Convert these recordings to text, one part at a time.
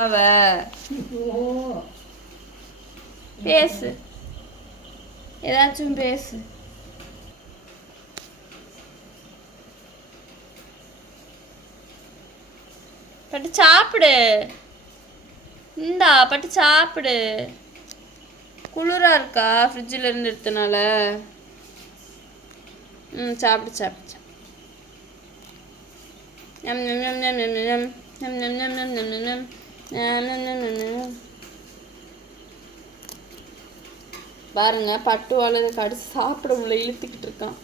அவ பேசு, ஏதாச்சும் பேசு. பட்டு சாப்பிடு. இந்தா பட்டு சாப்பிடு. குளிரா இருக்கா ஃப்ரிட்ஜில் இருந்து எடுத்தனால? சாப்பிடு சாப்பிடு. நம் நம் நம் நம் நம் நம் நம் நம் நம் நம் நம் நம் நம் நம் நம் நம். பாருங்க பட்டு வாழை கடிச்சு சாப்பிட முடியல, இழுத்துக்கிட்டு இருக்கான்.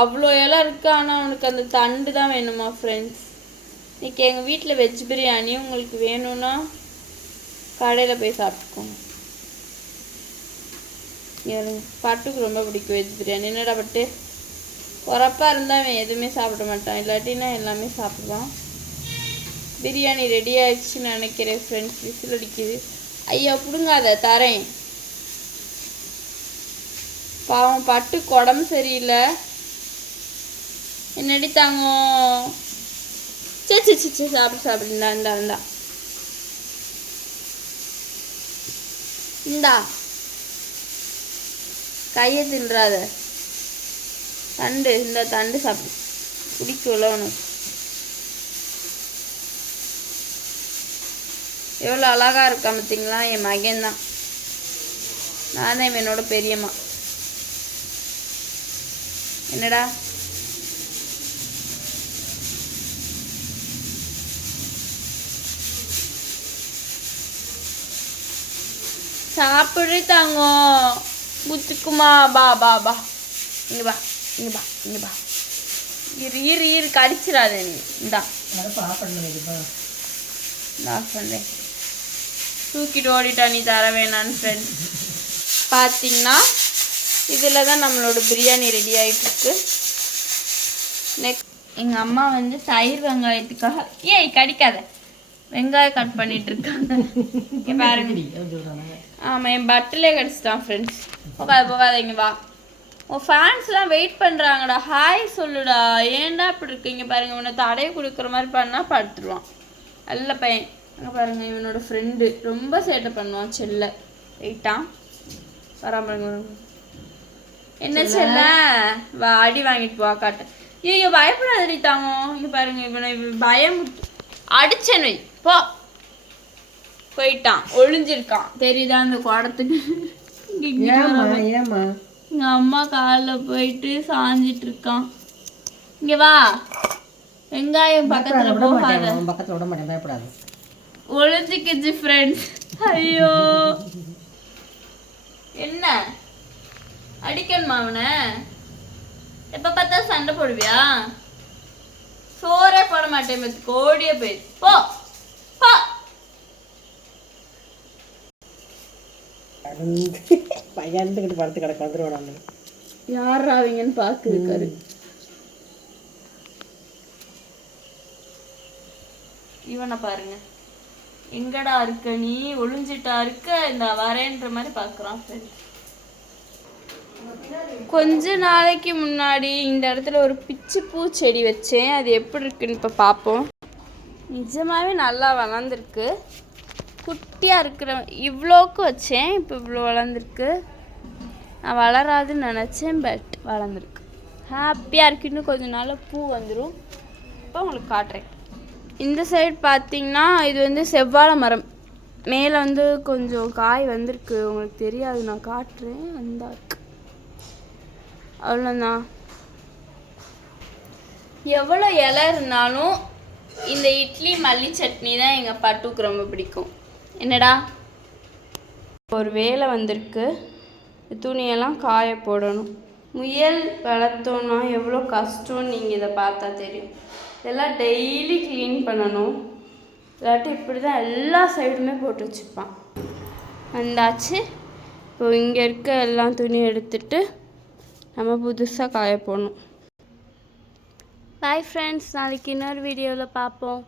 அவ்வளோ இலை இருக்கு, ஆனால் அவனுக்கு அந்த தண்டு தான் வேணுமா ஃப்ரெண்ட்ஸ். இன்னைக்கு எங்கள் வீட்டில் வெஜ் பிரியாணி. உங்களுக்கு வேணும்னா கடையில் போய் சாப்பிட்டுக்கோங்க. பட்டுக்கு ரொம்ப பிடிக்கும் வெஜ் பிரியாணி. என்னடா பட்டு உரப்பாக இருந்தால் அவன் எதுவுமே சாப்பிட மாட்டான், இல்லாட்டினா எல்லாமே சாப்பிடுவான். பிரியாணி ரெடி ஆயிடுச்சுன்னு நினைக்கிறேன் ஃப்ரெண்ட்ஸ். விசில் அடிக்குது. ஐயா பிடுங்காத, தரேன். பாவம் பட்டுக்கு உடம்பு சரியில்லை. என்னடி தாங்கும்? சே சாப்பிடு சாப்பிடு. இந்தா இந்தா இந்தா இந்தா, கையை தின்றாத. தண்டு, இந்த தண்டு சாப்பிடு. பிடிக்கும்ல உனக்கு. எவ்வளோ அழகா இருக்கா பார்த்தீங்களா? என் மகன் தான். நான் தான் என்னோட பெரியம்மா. என்னடா சாப்பிடு தாங்கும். குச்சிக்குமா? பா பா பா, இங்க பா இங்க பா இங்க பா. இரு கடிச்சிடாத நீ. இந்தா நான் சொன்னேன். தூக்கிட்டு ஓடிட்டா நீ தர வேணான்னு ஃப்ரெண்ட்ஸ். பார்த்தீங்கன்னா இதில் தான் நம்மளோட பிரியாணி ரெடி ஆகிட்டுருக்கு. நெக்ஸ்ட் எங்கள் அம்மா வந்து தயிர் வெங்காயத்துக்காக கடிக்காத வெங்காயம் கட் பண்ணிட்டு இருக்காங்க. பாருங்க. ஆமாம், என் பட்டிலே கடிச்சிட்டான் ஃப்ரெண்ட்ஸ். போகாத இங்கே வா. உன் ஃபேன்ஸ்லாம் வெயிட் பண்ணுறாங்கடா. ஹாய் சொல்லுடா. ஏன்டா இப்படி இருக்கீங்க பாருங்க. இவனை தடவை கொடுக்குற மாதிரி பண்ணால் படுத்துருவான். நல்ல பையன். அங்கே பாருங்க, இவனோட ஃப்ரெண்டு ரொம்ப சேட்டை பண்ணுவான். செல்ல வெயிட்டான் வராம. என்ன செல்ல வா, அடி வாங்கிட்டு போ காட்ட. ஐயோ பயப்படாதடி தாங்க. இங்கே பாருங்க, இவனை பயம் அடிச்சேன்னு போ. போயிட்டான், ஒளிஞ்சிருக்கான். தெரியுதா அந்த குடத்துக்கு? எங்க அம்மா காலில் போயிட்டு சாஞ்சிட்டு இருக்கான். இங்க வா. வெங்காயம் பக்கத்துல போகாத. பக்கத்துல விட மாட்டேன், பயப்படாது. ஒளிஞ்சிக்கிச்சு ஃப்ரெண்ட்ஸ். ஐயோ என்ன அடிக்கணுமா அவனை? எப்ப பார்த்தா சண்டை போடுவியா? சோறே போட மாட்டேன் பத்து கோடியே போய் போ போ. பையன்கிட்ட படுத்து கிடக்காதுரோட யார் அவங்கன்னு பாக்கு இருக்காரு. இவனை பாருங்க, எங்கடா இருக்க நீ? ஒளிஞ்சிட்டா இருக்க. இந்த வரேன்ற மாதிரி பாக்குறான் ஃப்ரெண்ட்ஸ். கொஞ்ச நாளைக்கு முன்னாடி இந்த இடத்துல ஒரு பிச்சு பூ செடி வச்சேன். அது எப்படி இருக்குன்னு இப்போ பார்ப்போம். நிஜமாகவே நல்லா வளர்ந்துருக்கு. குட்டியாக இருக்கிற இவ்வளோக்கு வச்சேன், இப்போ இவ்வளோ வளர்ந்துருக்கு. நான் வளராதுன்னு நினச்சேன், பட் வளர்ந்துருக்கு. ஹாப்பியாக இருக்கு. இன்னும் கொஞ்சம் நாளில் பூ வந்துடும். இப்போ உங்களுக்கு காட்டுறேன். இந்த சைடு பார்த்தீங்கன்னா இது வந்து செவ்வாழை மரம். மேலே வந்து கொஞ்சம் காய் வந்திருக்கு. உங்களுக்கு தெரியாது, நான் காட்டுறேன். வந்தா இருக்கு. அவ்வளோதான். எவ்வளோ இலை இருந்தாலும் இந்த இட்லி மல்லி சட்னி தான் எங்கள் பட்டுக்கு ரொம்ப பிடிக்கும். என்னடா ஒரு வேலை வந்திருக்கு. துணியெல்லாம் காய போடணும். முயல் வளர்த்தோன்னா எவ்வளோ கஷ்டம்னு நீங்கள் இதை பார்த்தா தெரியும். இதெல்லாம் டெய்லி க்ளீன் பண்ணணும். இல்லாட்டி இப்படி தான் எல்லா சைடுமே போட்டு வச்சுப்பான். வந்தாச்சு. இப்போ இங்கே இருக்க எல்லா துணியும் எடுத்துட்டு நம்ம புதுசாக காய போடணும். பாய் ஃப்ரெண்ட்ஸ், நாளைக்கு இன்னொரு வீடியோவில் பார்ப்போம்.